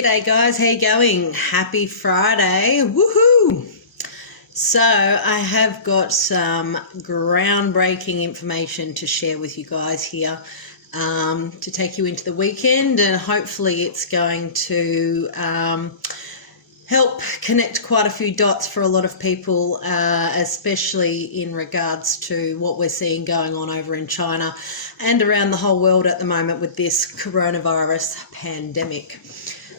G'day guys, how you going? Happy Friday, woohoo! So I have got some groundbreaking information to share with you guys here to take you into the weekend, and hopefully it's going to help connect quite a few dots for a lot of people, especially in regards to what we're seeing going on over in China and around the whole world at the moment with this coronavirus pandemic.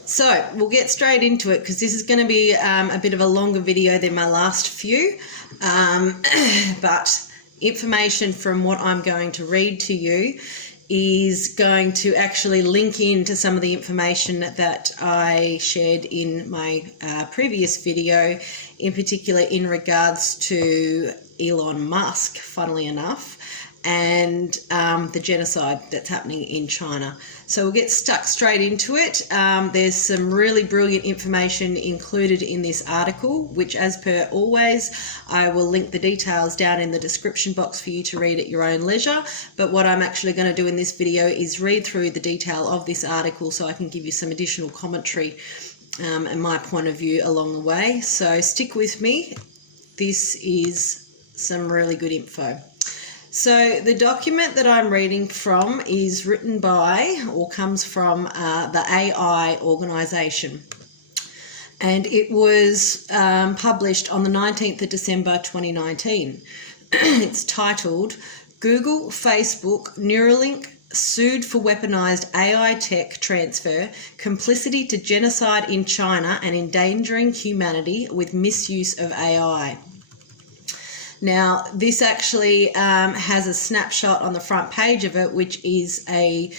So we'll get straight into it because this is going to be a bit of a longer video than my last few, but information from what I'm going to read to you is going to actually link into some of the information that I shared in my previous video, in particular in regards to Elon Musk, funnily enough, and the genocide that's happening in China. So we'll get stuck straight into it. There's some really brilliant information included in this article, which as per always, I will link the details down in the description box for you to read at your own leisure. But what I'm actually going to do in this video is read through the detail of this article so I can give you some additional commentary and my point of view along the way. So stick with me. This is some really good info. So the document that I'm reading from is written by, or comes from, the AI organisation. And it was published on the 19th of December 2019. It's titled, Google, Facebook, Neuralink sued for weaponized AI tech transfer, complicity to genocide in China and endangering humanity with misuse of AI. Now, this actually has a snapshot on the front page of it, which is a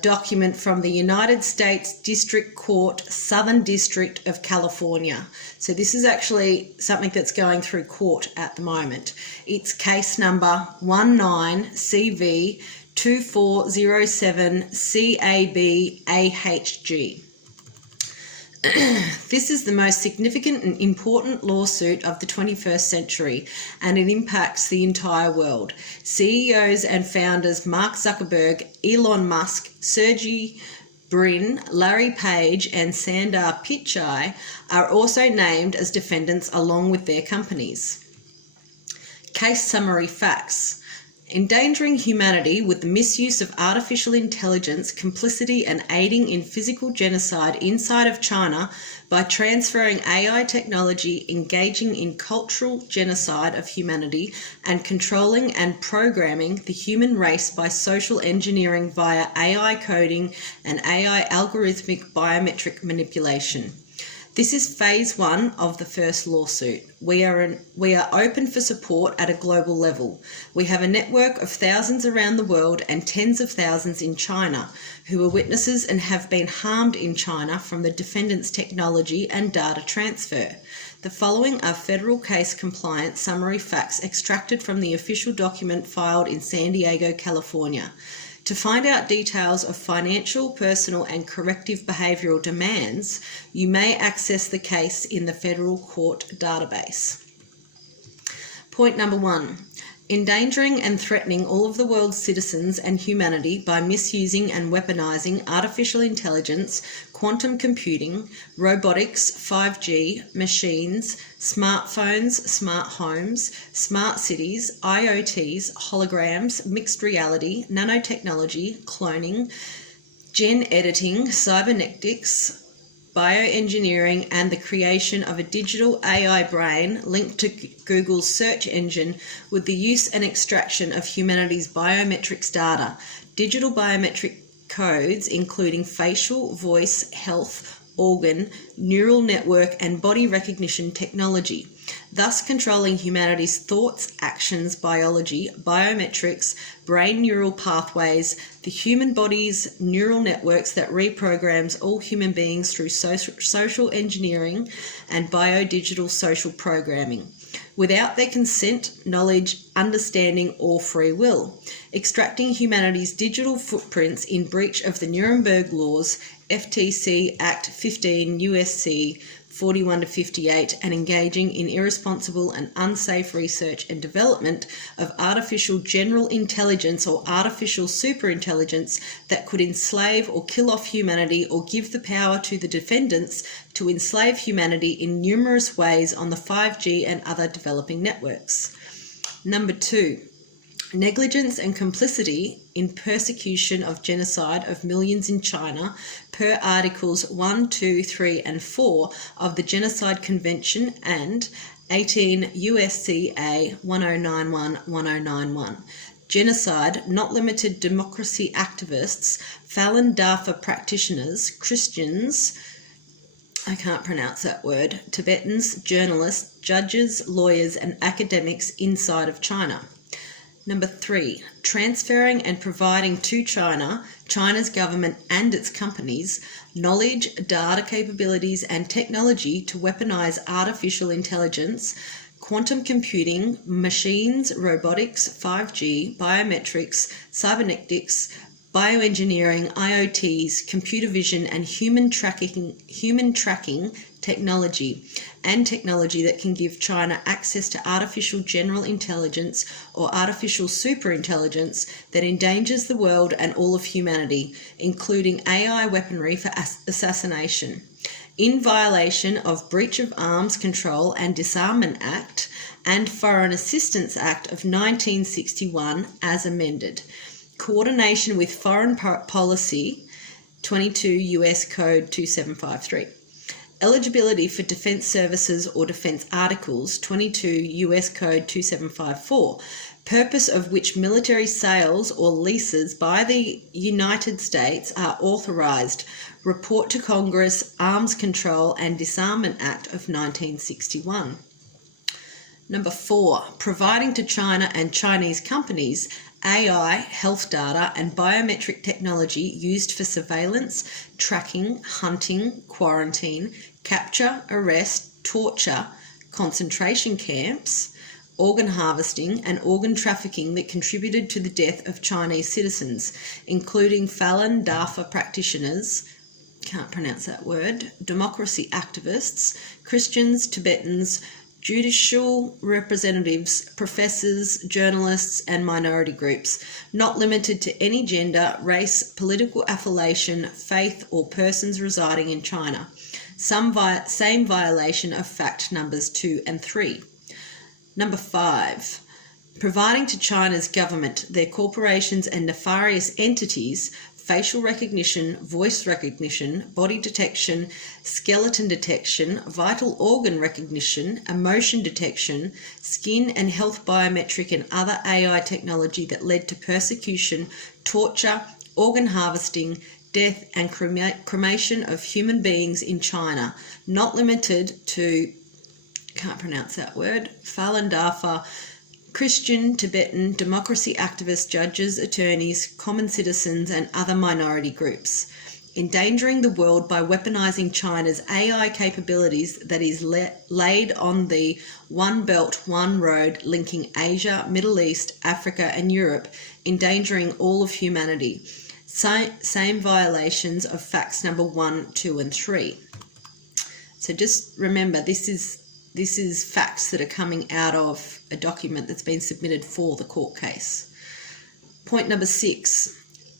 document from the United States District Court, Southern District of California. So this is actually something that's going through court at the moment. It's case number 19CV 2407 CAB-AHG. This is the most significant and important lawsuit of the 21st century, and it impacts the entire world. CEOs and founders Mark Zuckerberg, Elon Musk, Sergey Brin, Larry Page, and Sundar Pichai are also named as defendants along with their companies. Case summary facts. Endangering humanity with the misuse of artificial intelligence, complicity and aiding in physical genocide inside of China by transferring AI technology, engaging in cultural genocide of humanity, and controlling and programming the human race by social engineering via AI coding and AI algorithmic biometric manipulation. This is phase 1 of the first lawsuit. We are open for support at a global level. We have a network of thousands around the world and tens of thousands in China who are witnesses and have been harmed in China from the defendant's technology and data transfer. The following are federal case compliant summary facts extracted from the official document filed in San Diego, California. To find out details of financial, personal and corrective behavioural demands, you may access the case in the federal court database. Point number 1. Endangering and threatening all of the world's citizens and humanity by misusing and weaponizing artificial intelligence, quantum computing, robotics, 5G, machines, smartphones, smart homes, smart cities, IoTs, holograms, mixed reality, nanotechnology, cloning, gen editing, cybernetics, bioengineering, and the creation of a digital AI brain linked to Google's search engine with the use and extraction of humanity's biometrics data, digital biometric codes including facial, voice, health, organ, neural network, and body recognition technology, thus controlling humanity's thoughts, actions, biology, biometrics, brain neural pathways, the human body's neural networks that reprograms all human beings through social engineering and biodigital social programming, without their consent, knowledge, understanding, or free will, extracting humanity's digital footprints in breach of the Nuremberg laws, FTC Act 15 USC 41 to 58, and engaging in irresponsible and unsafe research and development of artificial general intelligence or artificial superintelligence that could enslave or kill off humanity or give the power to the defendants to enslave humanity in numerous ways on the 5G and other developing networks. Number 2. Negligence and complicity in persecution of genocide of millions in China per Articles 1, 2, 3 and 4 of the Genocide Convention and 18 USCA 1091-1091. Genocide, not limited democracy activists, Falun Dafa practitioners, Christians, I can't pronounce that word, Tibetans, journalists, judges, lawyers and academics inside of China. Number 3, transferring and providing to China, China's government and its companies, knowledge, data capabilities and technology to weaponize artificial intelligence, quantum computing, machines, robotics, 5G, biometrics, cybernetics, bioengineering, IoTs, computer vision and human tracking technology, and technology that can give China access to artificial general intelligence or artificial superintelligence that endangers the world and all of humanity, including AI weaponry for assassination, in violation of Breach of Arms Control and Disarmament Act and Foreign Assistance Act of 1961 as amended. Coordination with Foreign Policy 22 US Code 2753. Eligibility for defence services or defence articles 22 US Code 2754, purpose of which military sales or leases by the United States are authorised. Report to Congress, Arms Control and Disarmament Act of 1961. Number 4, providing to China and Chinese companies AI, health data and biometric technology used for surveillance, tracking, hunting, quarantine, capture, arrest, torture, concentration camps, organ harvesting and organ trafficking that contributed to the death of Chinese citizens, including Falun Dafa practitioners, can't pronounce that word, democracy activists, Christians, Tibetans, judicial representatives, professors, journalists and minority groups, not limited to any gender, race, political affiliation, faith or persons residing in China. Same violation of fact numbers 2 and 3. Number 5, providing to China's government, their corporations and nefarious entities facial recognition, voice recognition, body detection, skeleton detection, vital organ recognition, emotion detection, skin and health biometric and other AI technology that led to persecution, torture, organ harvesting, death and cremation of human beings in China, not limited to, can't pronounce that word, Falun Dafa, Christian, Tibetan, democracy activists, judges, attorneys, common citizens and other minority groups. Endangering the world by weaponizing China's AI capabilities that is laid on the One Belt, One Road linking Asia, Middle East, Africa and Europe, endangering all of humanity. Same violations of facts number 1, 2 and 3. So just remember, this is facts that are coming out of a document that's been submitted for the court case. Point number 6,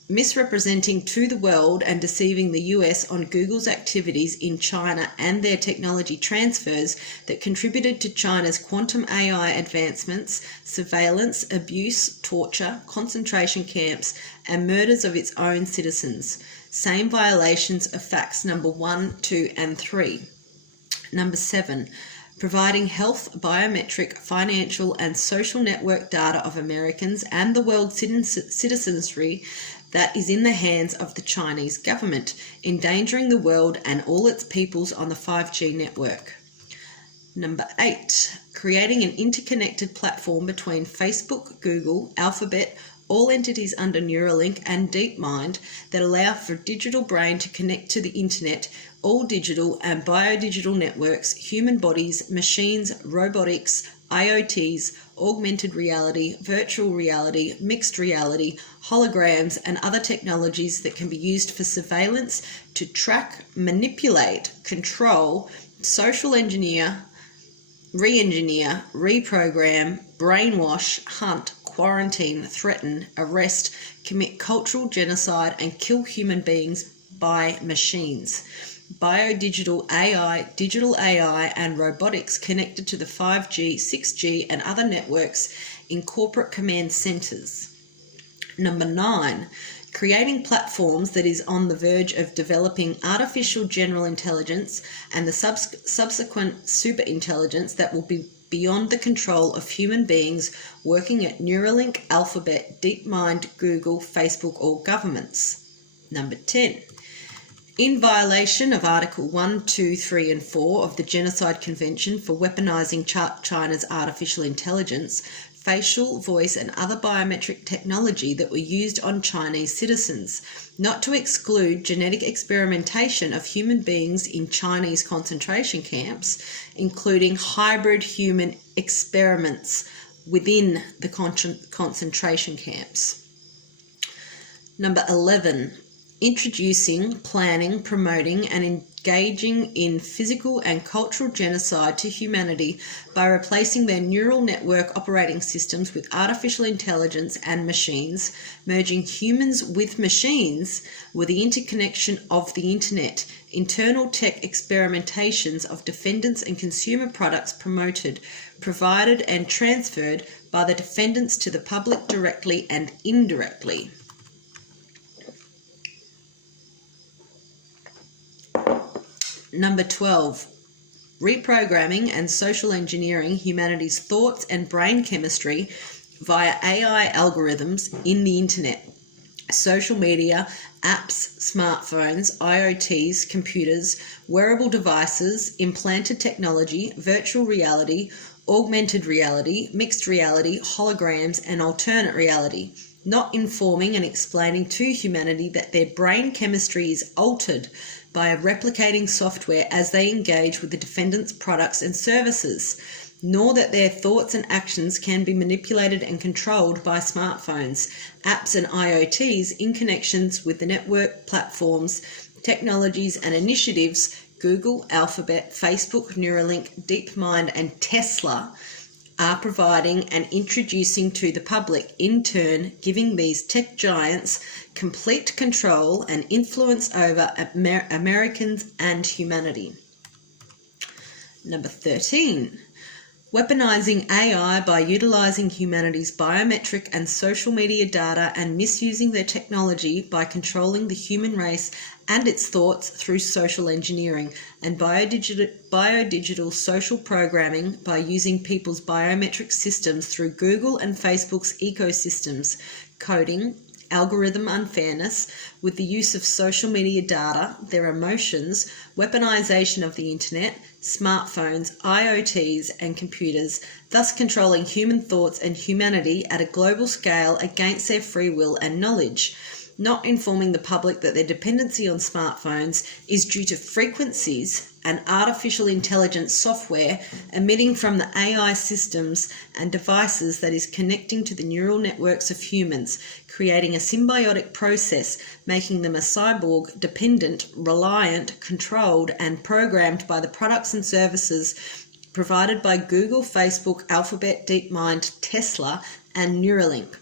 misrepresenting to the world and deceiving the US on Google's activities in China and their technology transfers that contributed to China's quantum AI advancements, surveillance, abuse, torture, concentration camps, and murders of its own citizens. Same violations of facts number 1, 2, and 3. Number 7, providing health, biometric, financial and social network data of Americans and the world citizenry that is in the hands of the Chinese government, endangering the world and all its peoples on the 5G network. Number 8, creating an interconnected platform between Facebook, Google, Alphabet, all entities under Neuralink and DeepMind that allow for digital brain to connect to the internet, all digital and biodigital networks, human bodies, machines, robotics, IoTs, augmented reality, virtual reality, mixed reality, holograms and other technologies that can be used for surveillance to track, manipulate, control, social engineer, re-engineer, reprogram, brainwash, hunt, quarantine, threaten, arrest, commit cultural genocide, and kill human beings by machines. Biodigital AI, digital AI, and robotics connected to the 5G, 6G, and other networks in corporate command centres. Number 9, creating platforms that is on the verge of developing artificial general intelligence and the subsequent superintelligence that will be beyond the control of human beings working at Neuralink, Alphabet, DeepMind, Google, Facebook, or governments. Number 10, in violation of Article 1, 2, 3 and 4 of the Genocide Convention for weaponizing China's artificial intelligence, facial, voice and other biometric technology that were used on Chinese citizens, not to exclude genetic experimentation of human beings in Chinese concentration camps, including hybrid human experiments within the concentration camps. Number 11, introducing, planning, promoting and engaging in physical and cultural genocide to humanity by replacing their neural network operating systems with artificial intelligence and machines, merging humans with machines with the interconnection of the internet, internal tech experimentations of defendants and consumer products promoted, provided and transferred by the defendants to the public directly and indirectly. Number 12, reprogramming and social engineering humanity's thoughts and brain chemistry via AI algorithms in the internet, social media, apps, smartphones, IoTs, computers, wearable devices, implanted technology, virtual reality, augmented reality, mixed reality, holograms, and alternate reality, not informing and explaining to humanity that their brain chemistry is altered by replicating software as they engage with the defendant's products and services, nor that their thoughts and actions can be manipulated and controlled by smartphones, apps and IoTs in connections with the network platforms, technologies and initiatives Google, Alphabet, Facebook, Neuralink, DeepMind and Tesla are providing and introducing to the public, in turn giving these tech giants complete control and influence over Americans and humanity. Number 13, weaponizing AI by utilizing humanity's biometric and social media data and misusing their technology by controlling the human race and its thoughts through social engineering and biodigital social programming by using people's biometric systems through Google and Facebook's ecosystems, coding, algorithm unfairness, with the use of social media data, their emotions, weaponization of the internet, smartphones, IoTs and computers, thus controlling human thoughts and humanity at a global scale against their free will and knowledge, not informing the public that their dependency on smartphones is due to frequencies and artificial intelligence software emitting from the AI systems and devices that is connecting to the neural networks of humans, creating a symbiotic process, making them a cyborg, dependent, reliant, controlled, and programmed by the products and services provided by Google, Facebook, Alphabet, DeepMind, Tesla, and Neuralink.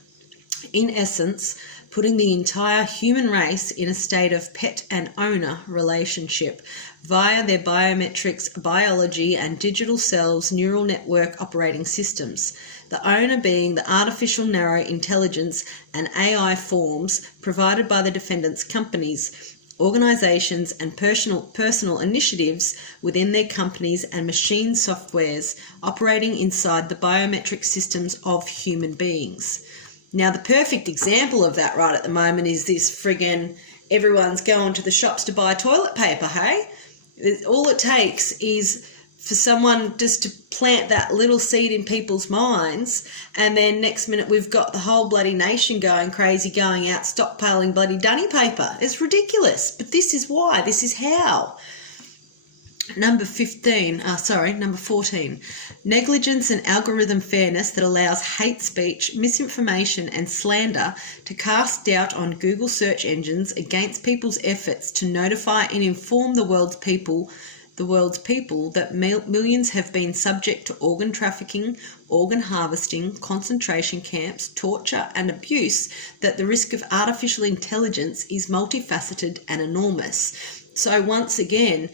In essence, putting the entire human race in a state of pet and owner relationship via their biometrics, biology, and digital selves neural network operating systems, the owner being the artificial narrow intelligence and AI forms provided by the defendants' companies, organisations and personal initiatives within their companies and machine softwares operating inside the biometric systems of human beings. Now, the perfect example of that right at the moment is this friggin' everyone's going to the shops to buy toilet paper, hey? All it takes is for someone just to plant that little seed in people's minds, and then next minute we've got the whole bloody nation going crazy, going out stockpiling bloody dunny paper. It's ridiculous, but this is why, this is how. Number 14, negligence and algorithm fairness that allows hate speech, misinformation and slander to cast doubt on Google search engines against people's efforts to notify and inform the world's people the world's people that millions have been subject to organ trafficking, organ harvesting, concentration camps, torture and abuse, that the risk of artificial intelligence is multifaceted and enormous. So once again,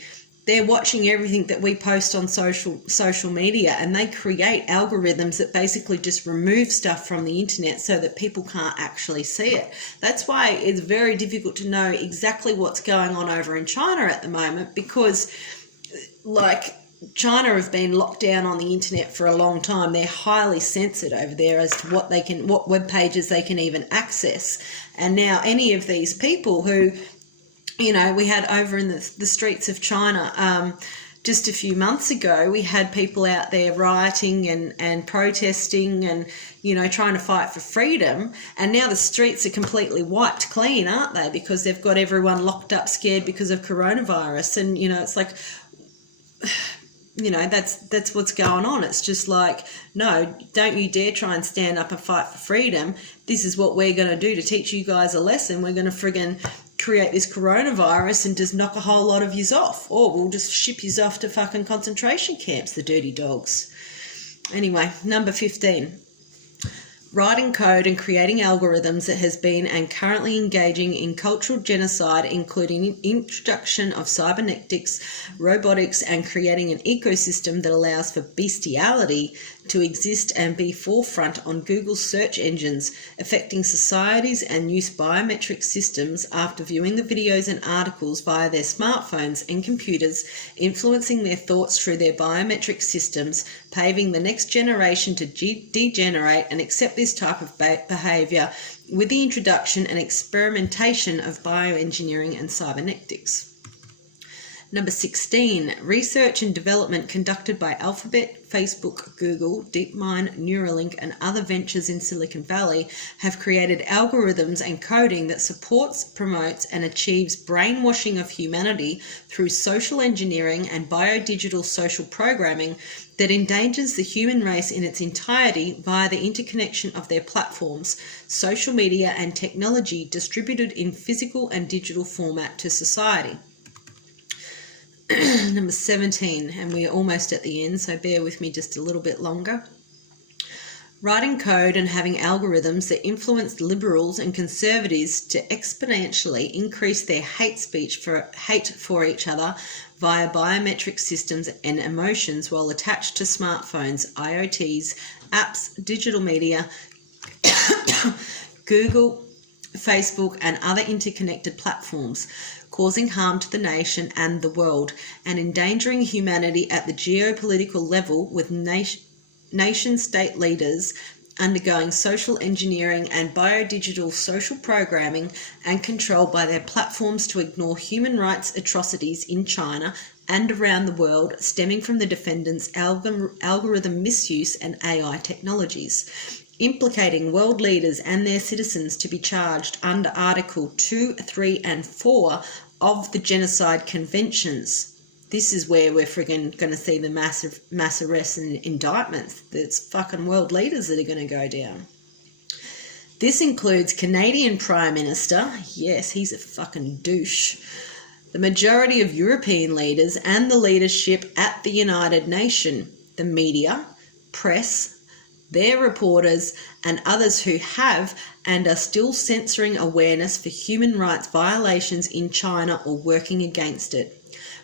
they're watching everything that we post on social media, and they create algorithms that basically just remove stuff from the internet so that people can't actually see it. That's why it's very difficult to know exactly what's going on over in China at the moment, because like China have been locked down on the internet for a long time. They're highly censored over there as to what web pages they can even access. And now any of these people who, you know, we had over in the streets of China just a few months ago, we had people out there rioting and protesting and, you know, trying to fight for freedom. And now the streets are completely wiped clean, aren't they? Because they've got everyone locked up, scared because of coronavirus. And, you know, it's like, you know, that's what's going on. It's just like, no, don't you dare try and stand up and fight for freedom. This is what we're going to do to teach you guys a lesson. We're going to friggin' create this coronavirus and just knock a whole lot of yous off, or we'll just ship yous off to fucking concentration camps, the dirty dogs. Anyway, number 15. Writing code and creating algorithms that has been and currently engaging in cultural genocide, including introduction of cybernetics, robotics, and creating an ecosystem that allows for bestiality to exist and be forefront on Google's search engines, affecting societies and use biometric systems after viewing the videos and articles via their smartphones and computers, influencing their thoughts through their biometric systems, paving the next generation to degenerate and accept this type of behaviour with the introduction and experimentation of bioengineering and cybernetics. Number 16, research and development conducted by Alphabet, Facebook, Google, DeepMind, Neuralink, and other ventures in Silicon Valley have created algorithms and coding that supports, promotes, and achieves brainwashing of humanity through social engineering and biodigital social programming that endangers the human race in its entirety via the interconnection of their platforms, social media, and technology distributed in physical and digital format to society. Number 17, and we're almost at the end, so bear with me just a little bit longer. Writing code and having algorithms that influence liberals and conservatives to exponentially increase their hate for each other via biometric systems and emotions while attached to smartphones, IoTs, apps, digital media, Google, Facebook, and other interconnected platforms, causing harm to the nation and the world, and endangering humanity at the geopolitical level, with nation-state leaders undergoing social engineering and biodigital social programming and control by their platforms to ignore human rights atrocities in China and around the world stemming from the defendants' algorithm misuse and AI technologies, implicating world leaders and their citizens to be charged under Article 2, 3 and 4 of the Genocide Conventions. This is where we're friggin' going to see the mass arrests and indictments. It's fucking world leaders that are going to go down. This includes Canadian Prime Minister, yes, he's a fucking douche, the majority of European leaders and the leadership at the United Nations, the media, press, their reporters, and others who have and are still censoring awareness for human rights violations in China or working against it.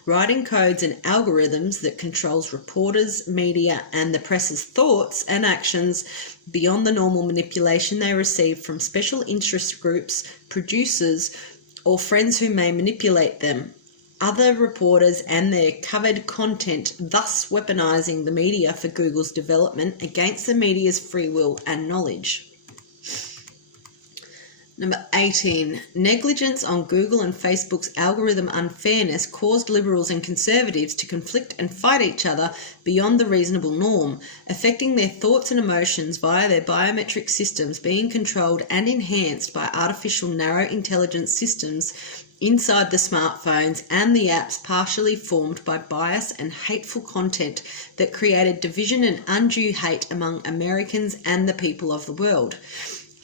Writing codes and algorithms that controls reporters, media, and the press's thoughts and actions beyond the normal manipulation they receive from special interest groups, producers, or friends who may manipulate them, other reporters and their covered content, thus weaponizing the media for Google's development against the media's free will and knowledge. Number 18, negligence on Google and Facebook's algorithm unfairness caused liberals and conservatives to conflict and fight each other beyond the reasonable norm, affecting their thoughts and emotions via their biometric systems being controlled and enhanced by artificial narrow intelligence systems inside the smartphones and the apps, partially formed by bias and hateful content that created division and undue hate among Americans and the people of the world.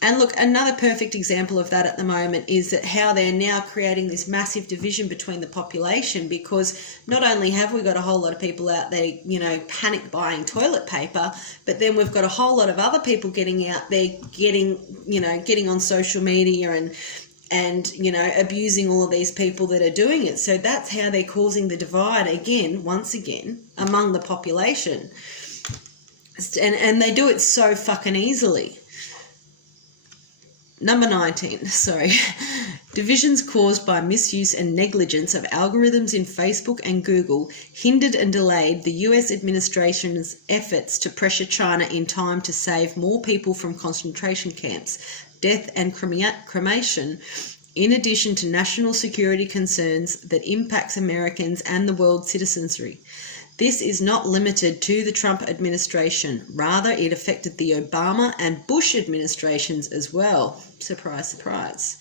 And look, another perfect example of that at the moment is that how they're now creating this massive division between the population, because not only have we got a whole lot of people out there, panic buying toilet paper, but then we've got a whole lot of other people getting out there, getting on social media and abusing all of these people that are doing it. So that's how they're causing the divide once again, among the population. And they do it so fucking easily. Number 19, Divisions caused by misuse and negligence of algorithms in Facebook and Google hindered and delayed the US administration's efforts to pressure China in time to save more people from concentration camps, death and cremation, in addition to national security concerns that impacts Americans and the world citizenry. This is not limited to the Trump administration. Rather, it affected the Obama and Bush administrations as well. Surprise, surprise.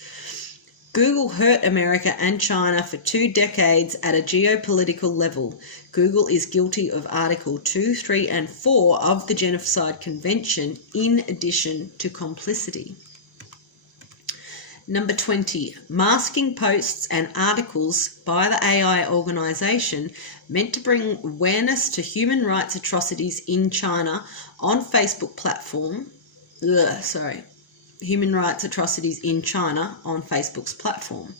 Google hurt America and China for 2 decades at a geopolitical level. Google is guilty of Article 2, 3, and 4 of the Genocide Convention, in addition to complicity. Number 20, masking posts and articles by the AI organisation meant to bring awareness to human rights atrocities in China on Facebook platform. Human rights atrocities in China on Facebook's platform.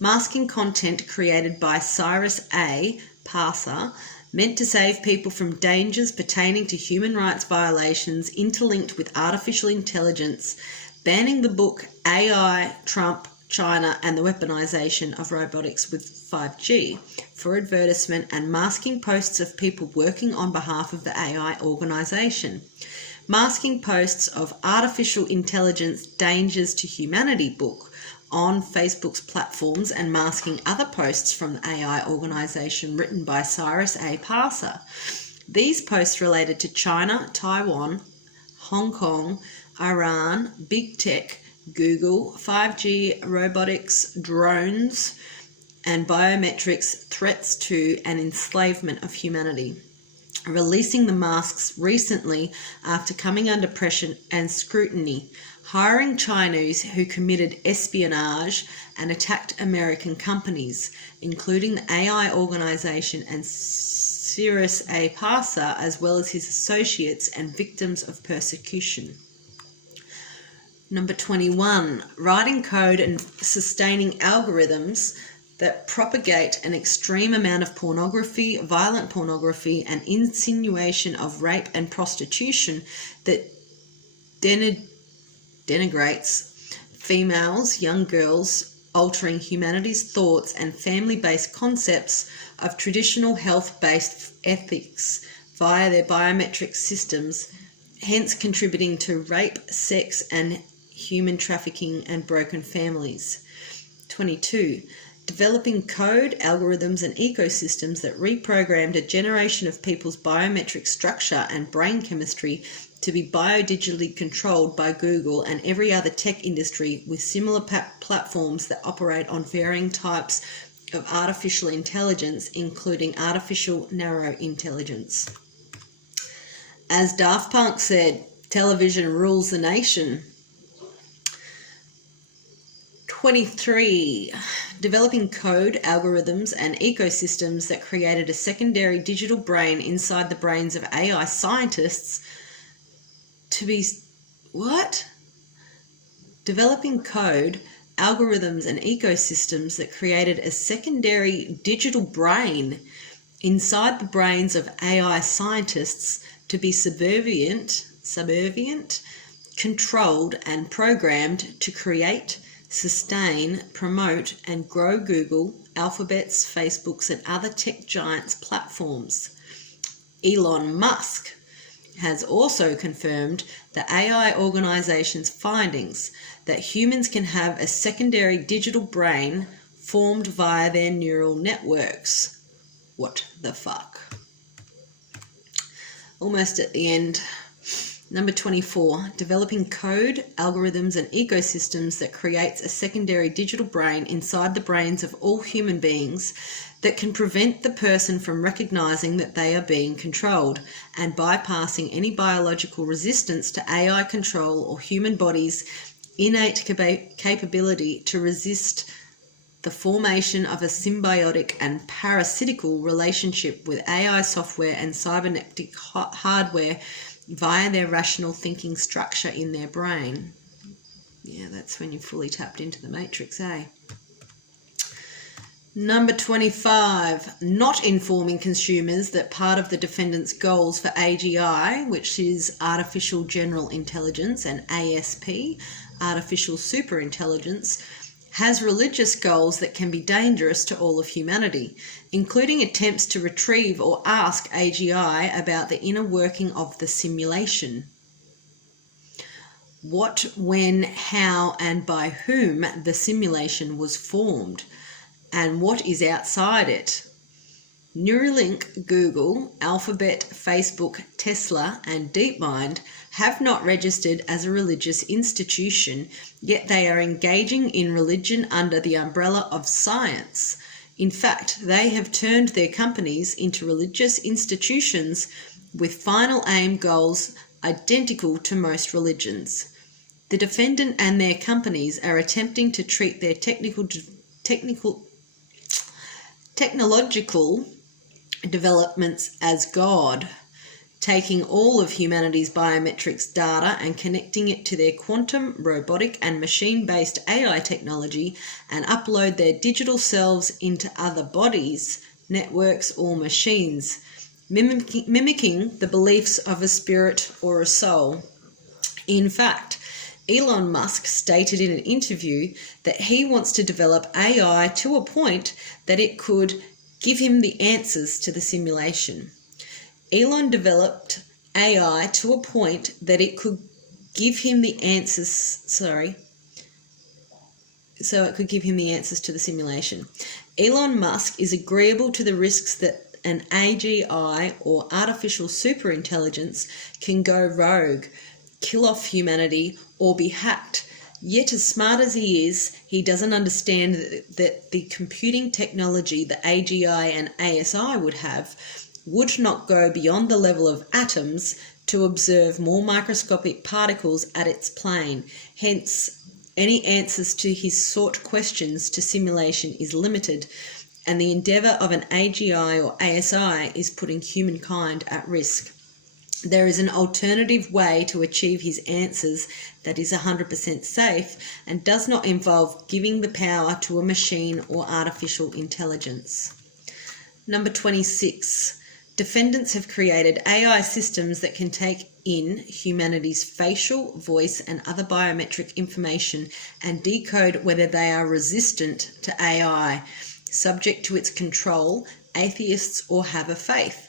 Masking content created by Cyrus A. Parser meant to save people from dangers pertaining to human rights violations interlinked with artificial intelligence, banning the book AI, Trump, China and the Weaponization of Robotics with 5G for advertisement, and masking posts of people working on behalf of the AI organisation. Masking posts of Artificial Intelligence Dangers to Humanity book on Facebook's platforms, and masking other posts from the AI organisation written by Cyrus A. Parser. These posts related to China, Taiwan, Hong Kong, Iran, big tech, Google, 5G, robotics, drones, and biometrics, threats to and enslavement of humanity. Releasing the masks recently after coming under pressure and scrutiny, hiring Chinese who committed espionage and attacked American companies, including the AI organisation and Cyrus A. Parser, as well as his associates and victims of persecution. Number 21, writing code and sustaining algorithms that propagate an extreme amount of pornography, violent pornography, and insinuation of rape and prostitution that denigrates females, young girls, altering humanity's thoughts and family-based concepts of traditional health-based ethics via their biometric systems, hence contributing to rape, sex, and human trafficking and broken families. 22. Developing code, algorithms, and ecosystems that reprogrammed a generation of people's biometric structure and brain chemistry to be biodigitally controlled by Google and every other tech industry with similar platforms that operate on varying types of artificial intelligence, including artificial narrow intelligence. As Daft Punk said, television rules the nation. 23. Developing code, algorithms, and ecosystems that created a secondary digital brain inside the brains of AI scientists to be... What? Developing code, algorithms, and ecosystems that created a secondary digital brain inside the brains of AI scientists to be subservient, controlled, and programmed to create, sustain, promote, and grow Google, Alphabet's, Facebook's, and other tech giants' platforms. Elon Musk has also confirmed the AI organization's findings that humans can have a secondary digital brain formed via their neural networks. What the fuck? Almost at the end. Number 24, developing code, algorithms, and ecosystems that creates a secondary digital brain inside the brains of all human beings that can prevent the person from recognizing that they are being controlled and bypassing any biological resistance to AI control or human bodies innate capability to resist the formation of a symbiotic and parasitical relationship with AI software and cybernetic hardware via their rational thinking structure in their brain. Yeah, that's when you're fully tapped into the matrix, eh? Number 25, not informing consumers that part of the defendant's goals for AGI, which is Artificial General Intelligence, and ASP, Artificial Superintelligence, has religious goals that can be dangerous to all of humanity, including attempts to retrieve or ask AGI about the inner working of the simulation. What, when, how, and by whom the simulation was formed, and what is outside it. Neuralink, Google, Alphabet, Facebook, Tesla, and DeepMind have not registered as a religious institution, yet they are engaging in religion under the umbrella of science. In fact, they have turned their companies into religious institutions with final aim goals identical to most religions. The defendant and their companies are attempting to treat their technological developments as God, taking all of humanity's biometrics data and connecting it to their quantum, robotic, and machine-based AI technology and upload their digital selves into other bodies, networks, or machines, mimicking the beliefs of a spirit or a soul. In fact, Elon Musk stated in an interview that he wants to develop AI to a point that it could give him the answers to the simulation. Elon developed AI to a point that it could give him the answers, so it could give him the answers to the simulation. Elon Musk is agreeable to the risks that an AGI or artificial superintelligence can go rogue, kill off humanity, or be hacked. Yet as smart as he is, he doesn't understand that the computing technology that AGI and ASI would have would not go beyond the level of atoms to observe more microscopic particles at its plane. Hence, any answers to his sought questions to simulation is limited, and the endeavour of an AGI or ASI is putting humankind at risk. There is an alternative way to achieve his answers that is 100% safe and does not involve giving the power to a machine or artificial intelligence. Number 26. Defendants have created AI systems that can take in humanity's facial, voice, and other biometric information and decode whether they are resistant to AI, subject to its control, atheists, or have a faith.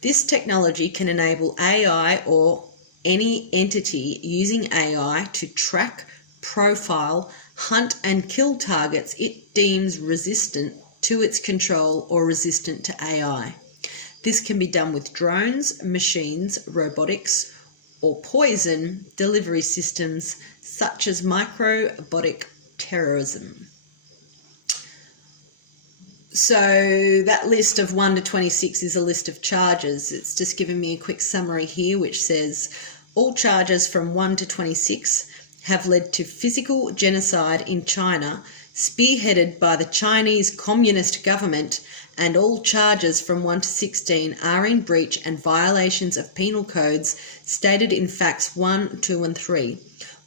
This technology can enable AI or any entity using AI to track, profile, hunt, and kill targets it deems resistant to its control or resistant to AI. This can be done with drones, machines, robotics, or poison delivery systems such as microbiologic terrorism. So that list of 1 to 26 is a list of charges. It's just giving me a quick summary here, which says all charges from 1 to 26 have led to physical genocide in China, spearheaded by the Chinese Communist government, and all charges from 1 to 16 are in breach and violations of penal codes stated in Facts 1, 2 and 3.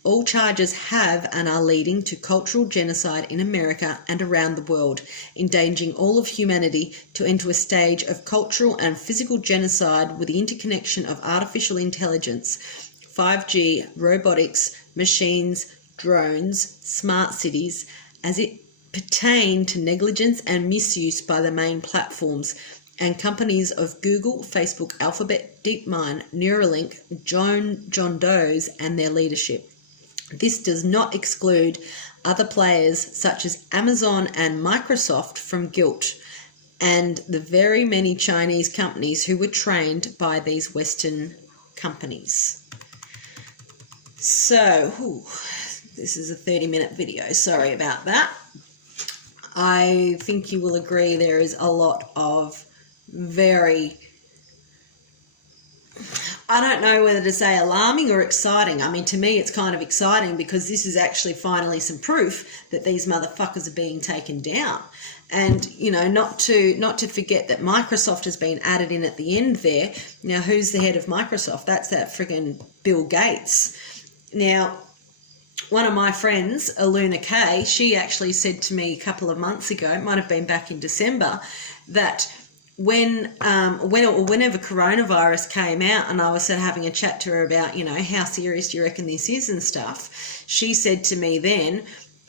All charges have and are leading to cultural genocide in America and around the world, endangering all of humanity to enter a stage of cultural and physical genocide with the interconnection of artificial intelligence, 5G, robotics, machines, drones, smart cities, as it pertained to negligence and misuse by the main platforms and companies of Google, Facebook, Alphabet, DeepMind, Neuralink, John Doe's and their leadership. This does not exclude other players such as Amazon and Microsoft from guilt, and the very many Chinese companies who were trained by these Western companies. So, this is a 30-minute video. Sorry about that. I think you will agree there is a lot of very I don't know whether to say alarming or exciting. I mean, to me, it's kind of exciting because this is actually finally some proof that these motherfuckers are being taken down. And, you know, not to forget that Microsoft has been added in at the end there. Now, who's the head of Microsoft? That's that friggin' Bill Gates. Now, one of my friends, Aluna Kay, she actually said to me a couple of months ago, it might have been back in December, that whenever coronavirus came out and I was sort of having a chat to her about, you know, how serious do you reckon this is and stuff, she said to me then,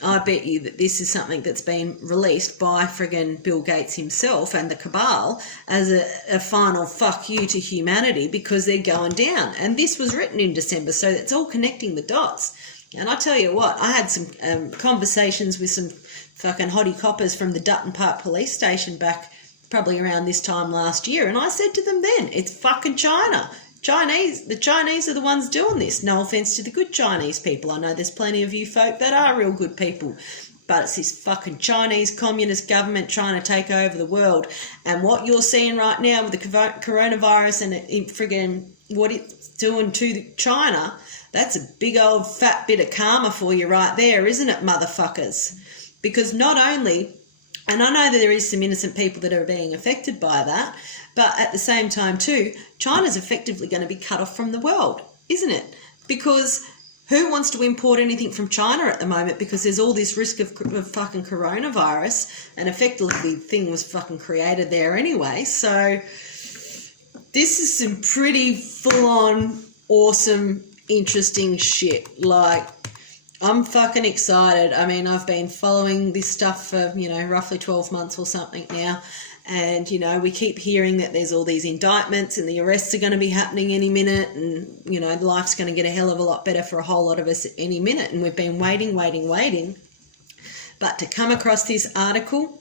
I bet you that this is something that's been released by friggin' Bill Gates himself and the cabal as a final fuck you to humanity because they're going down. And this was written in December, so it's all connecting the dots. And I tell you what, I had some conversations with some fucking hottie coppers from the Dutton Park police station back probably around this time last year, and I said to them then, it's fucking China. The Chinese are the ones doing this. No offence to the good Chinese people. I know there's plenty of you folk that are real good people. But it's this fucking Chinese communist government trying to take over the world. And what you're seeing right now with the coronavirus and friggin' what it's doing to China, that's a big old fat bit of karma for you right there, isn't it, motherfuckers? Because not only, and I know that there is some innocent people that are being affected by that, but at the same time too, China's effectively going to be cut off from the world, isn't it? Because who wants to import anything from China at the moment because there's all this risk of fucking coronavirus, and effectively the thing was fucking created there anyway. So this is some pretty full-on, awesome, interesting shit. Like, I'm fucking excited. I mean, I've been following this stuff for, you know, roughly 12 months or something now. And, you know, we keep hearing that there's all these indictments and the arrests are going to be happening any minute. And, you know, life's going to get a hell of a lot better for a whole lot of us at any minute. And we've been waiting. But to come across this article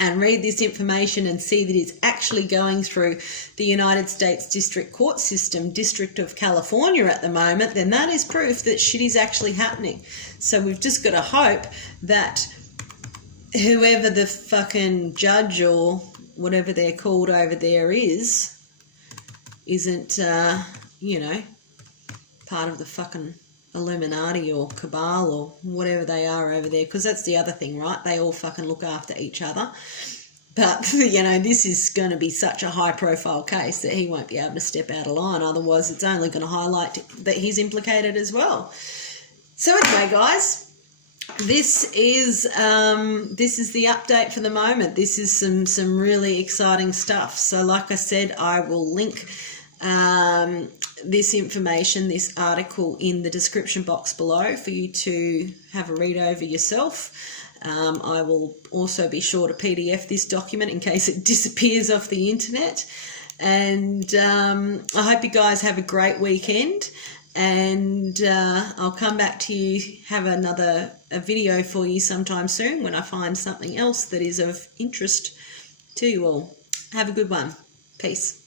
and read this information and see that it's actually going through the United States District Court System, District of California at the moment, then that is proof that shit is actually happening. So we've just got to hope that whoever the fucking judge or whatever they're called over there isn't, you know, part of the fucking Illuminati or cabal or whatever they are over there, because that's the other thing, right? They all fucking look after each other. But, you know, this is going to be such a high-profile case that he won't be able to step out of line. Otherwise, it's only going to highlight that he's implicated as well. So anyway, guys, this is the update for the moment. This is some really exciting stuff. So like I said, I will link this information, this article, in the description box below for you to have a read over yourself. I will also be sure to PDF this document in case it disappears off the internet. And I hope you guys have a great weekend. And I'll come back to you, have a video for you sometime soon when I find something else that is of interest to you all. Have a good one. Peace.